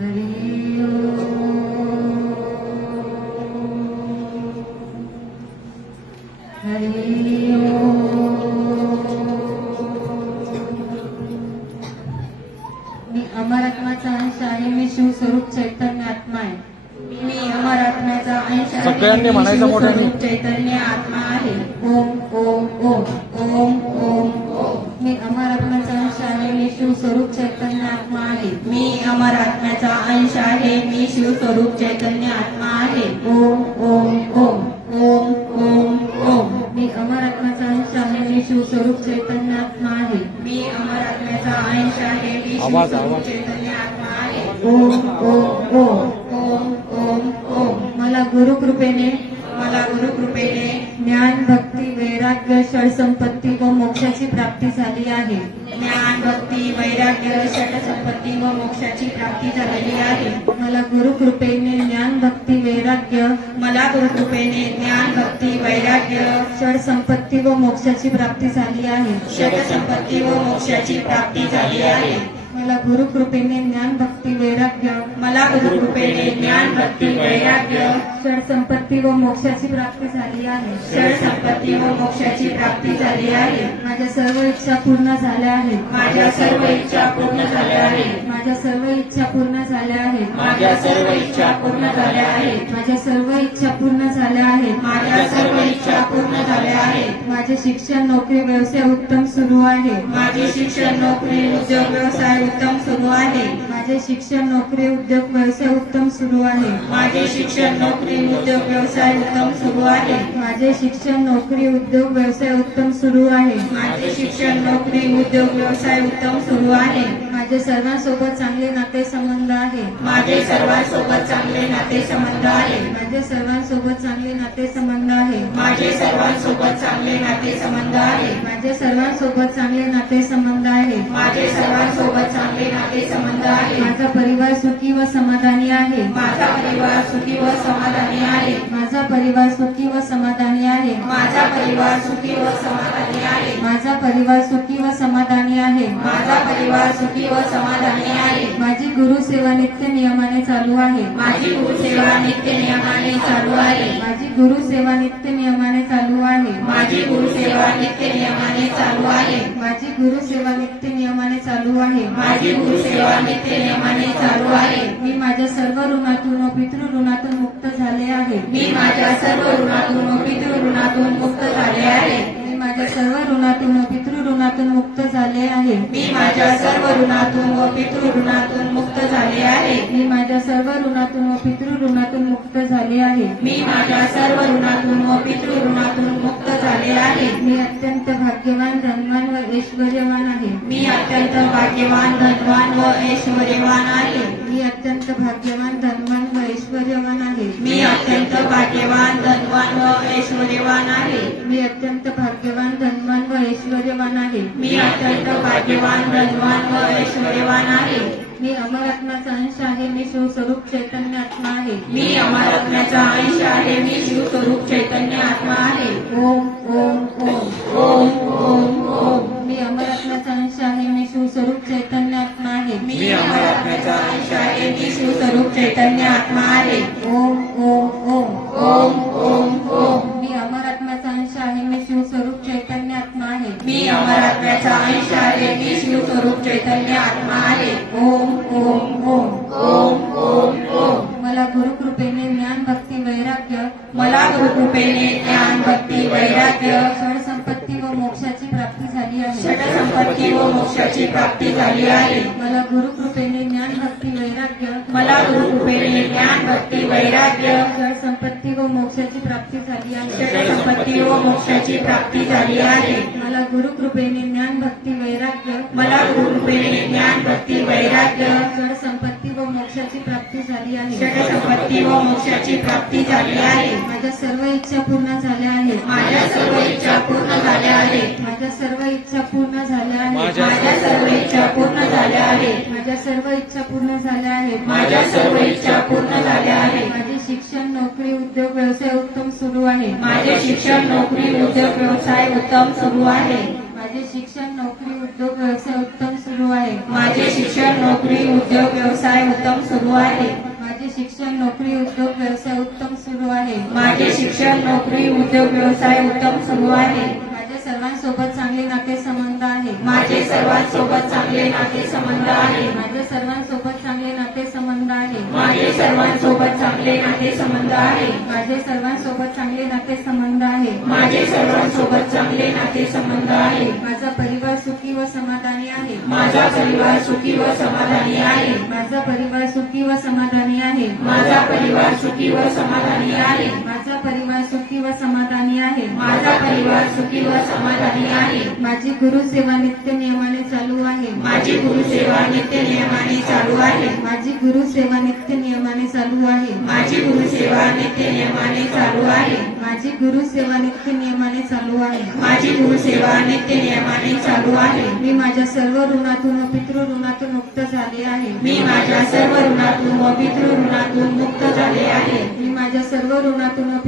मी अमर अंश आहे मी शिवस्वरूप चैतन्य आत्मा आहे. मी अमर आत्म्याचा अंश आहे सगळ्यांनी म्हणायचं मोठ्याने. चैतन्य आत्मा आहे. ओम ओम ओम ओम ओम. मी अमर आत्म्याचा अंश आहे. मी शिवस्वरूप चैतन्य आत्मा आहे. मी अमर आत्म्याचा अंश आहे. मी शिवस्वरूप चैतन्य आत्मा आहे. ओम ओम ओम ओम ओम ओम. मी अमर आत्म्याचा अंश आहे. मी शिवस्वरूप चैतन्य आत्मा आहे. मी अमर आत्म्याचा अंश आहे. मी शिवस्वरूप. चैतन्य आत्मा आहे. ओम ओम ओम ओम ओम ओम. मला गुरुकृपेने मला गुरुकृपेने ज्ञान भक्ती वैराग्य षडसंपत्ती व मोक्षाची प्राप्ती झाली आहे. ज्ञान भक्ती वैराग्य षडसंपत्ती व मोक्षाची प्राप्ती झालेली आहे. मला गुरुकृपेने ज्ञान भक्ती वैराग्य मला गुरुकृपेने ज्ञान भक्ती वैराग्य षडसंपत्ती व मोक्षाची प्राप्ती झाली आहे. षडसंपत्ती व मोक्षाची प्राप्ती झाली आहे. मला गुरुकृपेने ज्ञान भक्ती वैराग्य षडसंपत्ती व मोक्षाची प्राप्ती झाली आहे. षडसंपत्ती व मोक्षाची प्राप्ती झाली आहे. माझ्या सर्व इच्छा पूर्ण झाल्या आहेत. माझ्या सर्व इच्छा पूर्ण झाल्या आहेत. माझ्या सर्व इच्छा पूर्ण झाल्या आहेत. माझ्या सर्व इच्छा पूर्ण झाल्या आहेत. माझ्या सर्व इच्छा पूर्ण झाल्या आहेत. माझ्या सर्व इच्छा पूर्ण झाल्या आहेत. माझे शिक्षण नोकरी व्यवसाय उत्तम सुरू आहे. माझे शिक्षण नोकरी उद्योग व्यवसाय उत्तम सुरू आहे. माझे शिक्षण नोकरी उद्योग व्यवसाय उत्तम सुरू आहे. माझे शिक्षण नोकरी उद्योग व्यवसाय उत्तम सुरू आहे. माझे शिक्षण नोकरी उद्योग व्यवसाय उत्तम सुरू आहे. माझे शिक्षण नोकरी उद्योग व्यवसाय उत्तम सुरू आहे. माझे सर्वांसोबत चांगले नाते संबंध आहे. माझे सर्वांसोबत चांगले नाते संबंध आहे. माझे सर्वांसोबत चांगले नाते संबंध आहे. माझे सर्वांसोबत चांगले नाते संबंध आहे. माझे सर्वांसोबत चांगले नाते संबंध आहे. माझे सर्वांसोबत चांगले नाते संबंध आहे. व समाधानी आहे. माझा परिवार सुखी व समाधानी आहे. माझा परिवार सुखी व समाधानी आहे. माझा परिवार सुखी व समाधानी आहे. माझा परिवार सुखी व समाधानी आहे. माझा परिवार सुखी व समाधानी आहे. माझी गुरुसेवा नित्य नियमाने चालू आहे. माझी गुरुसेवा नित्य नियमाने चालू आहे. माझी गुरुसेवा नित्य नियमाने चालू आहे. माझी गुरुसेवा नित्य नियमाने चालू आहे. माझी गुरुसेवा नित्य नियमाने चालू आहे. माझी गुरुसेवा नित्य नियमाने चालू आहे. मी माझ्या सर्व ऋणातून व पितृ ऋणातून मुक्त झाले आहे. मी माझ्या सर्व ऋणातून व पितृ ऋणातून मुक्त झाले आहे. मी माझ्या सर्व ऋणातून व पितृ ऋणातून मुक्त झाले आहे. मी माझ्या सर्व ऋणातून व पितृ ऋणातून मुक्त झाले आहे. मी माझ्या सर्व ऋणातून व पितृ ऋणातून मुक्त झाले आहे. मी माझ्या सर्व ऋणातून व पितृ ऋणातून मुक्त झाले आहे. मी अत्यंत भाग्यवान धनवान व ऐश्वर्यवान आहे. मी अत्यंत भाग्यवान धनवान व ऐश्वर्यवान आहे. मी अत्यंत भाग्यवान धनवान अत्यंत भाग्यवान धनवान व ऐश्वर्यवान आहे. मी अत्यंत भाग्यवान धनवान व ऐश्वर्यवान आहे. मी अत्यंत भाग्यवान धनवान व ऐश्वर्यवान आहे. मी अमर आत्म्याचा अंश आहे मी शिवस्वरूप चैतन्य आत्मा आहे. मी अमर आत्म्याचा अंश आहे मी शिवस्वरूप चैतन्य आत्मा आहे. ओम ओम झाली आहे संपत्ती व मोक्षाची प्राप्ती झाली आहे. मला गुरुकृपेने ज्ञान भक्ती वैराग्य. मला गुरुकृपेने ज्ञान भक्ती वैराग्य. संपत्ती व मोक्षाची प्राप्ती झाली आहे. संपत्ती व मोक्षाची प्राप्ती झाली आहे. मला गुरुकृपेने ज्ञान भक्ती वैराग्य. मला गुरुकृपेने ज्ञान भक्ती वैराग्य. जड झाली आहे संपत्ती व मोक्षाची प्राप्ती झाली आहे. माझ्या सर्व इच्छा पूर्ण झाल्या आहेत. माझ्या सर्व इच्छा पूर्ण झाल्या आहेत. माझ्या सर्व इच्छा पूर्ण झाल्या आहेत. माझ्या सर्व इच्छा पूर्ण झाल्या आहेत. माझ्या सर्व इच्छा पूर्ण झाल्या आहेत. माझ्या सर्व इच्छा पूर्ण झाल्या आहेत. माझे शिक्षण नोकरी उद्योग व्यवसाय उत्तम सुरू आहे. माझे शिक्षण नोकरी उद्योग व्यवसाय उत्तम सुरू आहे. माझे शिक्षण नोकरी उद्योग व्यवसाय उत्तम सुरू आहे. माझे शिक्षण नोकरी उद्योग व्यवसाय उत्तम सुरू आहे. शिक्षण नोकरी उद्योग व्यवसाय उत्तम सुरू आहे. माझे शिक्षण नोकरी उद्योग व्यवसाय उत्तम सुरू आहे. माझ्या सर्वांसोबत चांगले नाते संबंध आहे. माझे सर्वांसोबत चांगले नाते संबंध आहे. माझ्या सर्वांसोबत चांगले नाते संबंध आहे. माझे सर्वांसोबत चांगले नाते संबंध आहे. माझे सर्वांसोबत चांगले नाते संबंध आहे. माझे सर्वांसोबत चांगले नाते संबंध आहे. माझा परिवार सुखी व समाधानी आहे. माझा परिवार सुखी व समाधानी आहे. माझा परिवार सुखी व समाधानी आहे. माझा परिवार सुखी व समाधानी आहे. माझा परिवार सुखी व समाधानी आहे. माझा परिवार सुखी व समाधानी आहे. माझी गुरुसेवा नित्य नियमाने चालू आहे. माझी गुरुसेवा नित्य नियमाने चालू आहे. माझी गुरुसेवा नित्य नियमाने चालू आहे. माझी गुरुसेवा नित्य नियमाने चालू आहे. माझी गुरुसेवा नित्य नियमाने चालू आहे. माझी गुरुसेवा नित्य नियमाने चालू आहे. मी माझ्या सर्व ऋणातून व पितृ ऋणातून मुक्त झाले आहे. मी माझ्या सर्व ऋणातून व पितृ ऋणातून मुक्त झाले आहे. मी माझ्या सर्व ऋणातून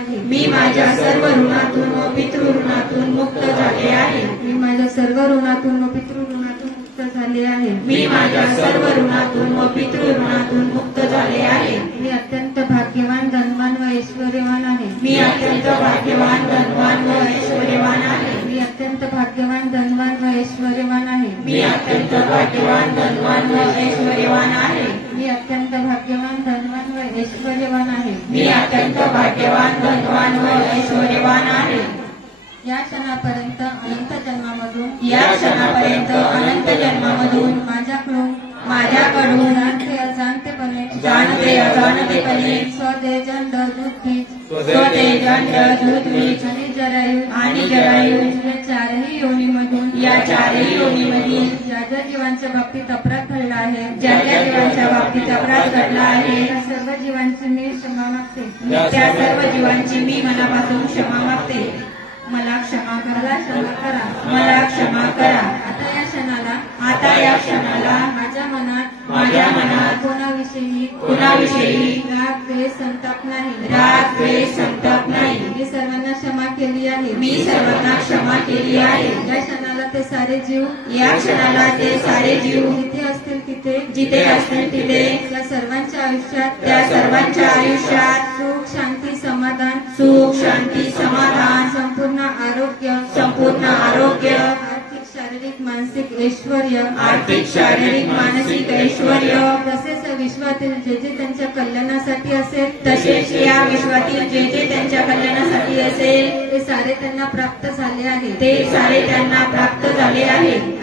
मी माझ्या सर्व ऋणातून व पितृ ऋणातून मुक्त झाले आहे. मी माझ्या सर्व ऋणातून व पितृ ऋणातून मुक्त झाले आहे. मी माझ्या सर्व ऋणातून व पितृ ऋणातून मुक्त झाले आहे. मी अत्यंत भाग्यवान धनवान व ऐश्वर्यवान आहे. मी अत्यंत भाग्यवान धनवान व ऐश्वर्यवान आहे. मी अत्यंत भाग्यवान धनवान व ऐश्वर्यवान आहे. मी अत्यंत भाग्यवान धनवान व ऐश्वर्यवान आहे. मी अत्यंत भाग्यवान धनवान व ऐश्वर्यवान आहे मी अत्यंत भाग्यवान धनवान व ऐश्वर्यवान आहे. या क्षणापर्यंत अनंत जन्मामधून या क्षणापर्यंत अनंत जन्मामधून माझ्याकडून माझ्याकडून जाणते अजाणतेपणे जाणते अजाणतेपणे स्वदेजन दूध बीज स्वतेजंड दूध बीज आणि जरायू आणि जरायू. या चारही योनीमधून या चारही योनीमधील ज्या ज्या जीवांच्या बाबतीत अपराध आहे. ज्या ज्या जीवांच्या बाबतीत अपराध घडला आहे त्या सर्व जीवांची मी क्षमा मागते. त्या सर्व जीवांची मी मनापासून क्षमा मागते. मला क्षमा करा क्षमा करा. मला क्षमा करा. आता या क्षणाला आता या क्षणाला माझ्या मनात माझ्या मनात कोणाविषयी कुणाविषयी राग द्वेष संताप नाही. राग द्वेष संताप नाही. मी सर्वांना क्षमा केली आहे. मी सर्वांना क्षमा केली आहे. या क्षणाला ते सारे जीव या क्षणाला ते सारे जीव जिथे असतील तिथे. जिथे असतील तिथे. त्या सर्वांच्या आयुष्यात त्या सर्वांच्या आयुष्यात सुख शांती समाधान. सुख शांती समाधान. संपूर्ण आरोग्य संपूर्ण आरोग्य. शारीरिक मानसिक ऐश्वर आर्थिक शारीरिक मानसिक ऐश्वर तसेच विश्वातील जे जे त्यांच्या कल्याणासाठी असेल तसेच या विश्वातील जे जे त्यांच्या कल्याणासाठी असेल ते सारे त्यांना प्राप्त झाले आहे. ते सारे त्यांना प्राप्त झाले आहे.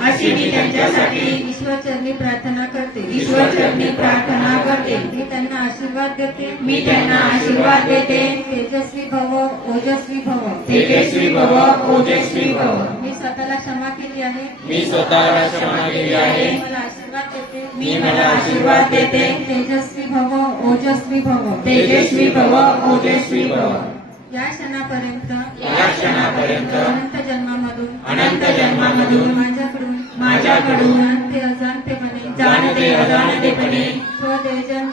अशी मी त्यांच्यासाठी ईश्वरचरणी प्रार्थना करते. ईश्वरचरणी प्रार्थना करते. मी त्यांना आशीर्वाद देते. मी त्यांना आशीर्वाद देते. तेजस्वी भव ओजस्वी भव. तेजस्वी भव ओजस्वी भव. मी स्वतःला क्षमा केली आहे. मी स्वतःला क्षमा केली आहे. मला आशीर्वाद देते. मी मला आशीर्वाद देते. तेजस्वी भव ओजस्वी भव. तेजस्वी भव ओजस्वी भव. या क्षणापर्यंत या क्षणापर्यंत अनंत जन्मामधून अनंत जन्मामधून माझ्याकडून माझ्याकडून जाणते अजाणतेपणे जाणते अजाणतेपणे स्वदेजन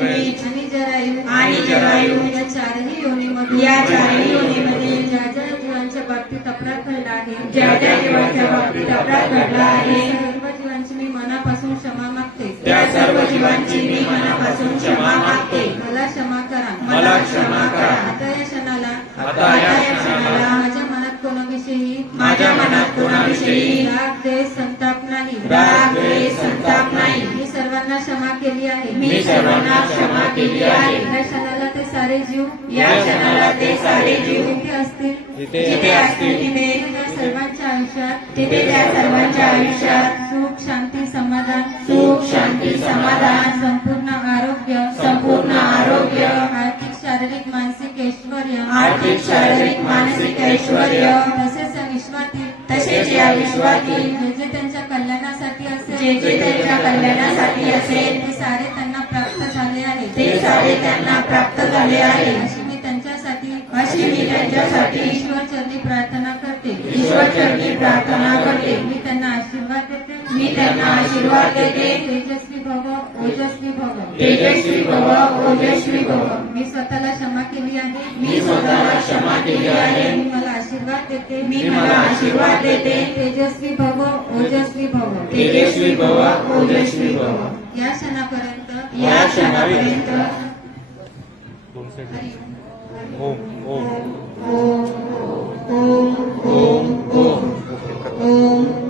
बीज आणि जरायू आणि जरायू. या चारही योनीमधून या चारही योनीमधील ज्या ज्या जीवांच्या बाबतीत अपराध घडला आहे ज्या ज्या जीवाच्या बाबतीत अपराध घडला आहे सर्व जीवांची मी मनापासून क्षमा मागते. त्या सर्व जीवांची मी मनापासून क्षमा मागते. आता या क्षणाला माझ्या मनात कोणाविषयी? माझ्या मनात कोणाविषयी? राग द्वेष संताप नाही. राग द्वेष संताप नाही. मी सर्वांना क्षमा केली आहे. मी सर्वांना क्षमा केली आहे. या क्षणाला ते सारे जीव या क्षणाला ते सारे जीव जिथे असतील जिथे असतील तिथे त्या सर्वांच्या आयुष्यात तिथे त्या सर्वांच्या आयुष्यात सुख शांती समाधान. सुख शांती समाधान. संपूर्ण आरोग्य आर्थिक शारीरिक मानसिक ऐश्वर तसेच विश्वातील तसेच या विश्वातील जे जे त्यांच्या कल्याणासाठी असेल जे जे त्यांच्या कल्याणासाठी असेल ते सारे त्यांना प्राप्त झाले आहे. ते सारे त्यांना प्राप्त झाले आहे. अशी मी त्यांच्यासाठी अशी मी त्यांच्यासाठी ईश्वर चरणी प्रार्थना करते. ईश्वरचरणी प्रार्थना करते. मी त्यांना आशीर्वाद देते. मी त्यांना आशीर्वाद देते. तेजस्वी तेजस्वी भव ओजस्वी भव मी स्वतःला क्षमा केली आहे. मी स्वतःला क्षमा केली आहे. मी मला आशीर्वाद देते. मी मला आशीर्वाद देते. तेजस्वी भव ओजस्वी भव. तेजस्वी भव ओजस्वी भव. या क्षणापर्यंत. या क्षणापर्यंत. सेकंद. ओम ओम. ओम ओम ओम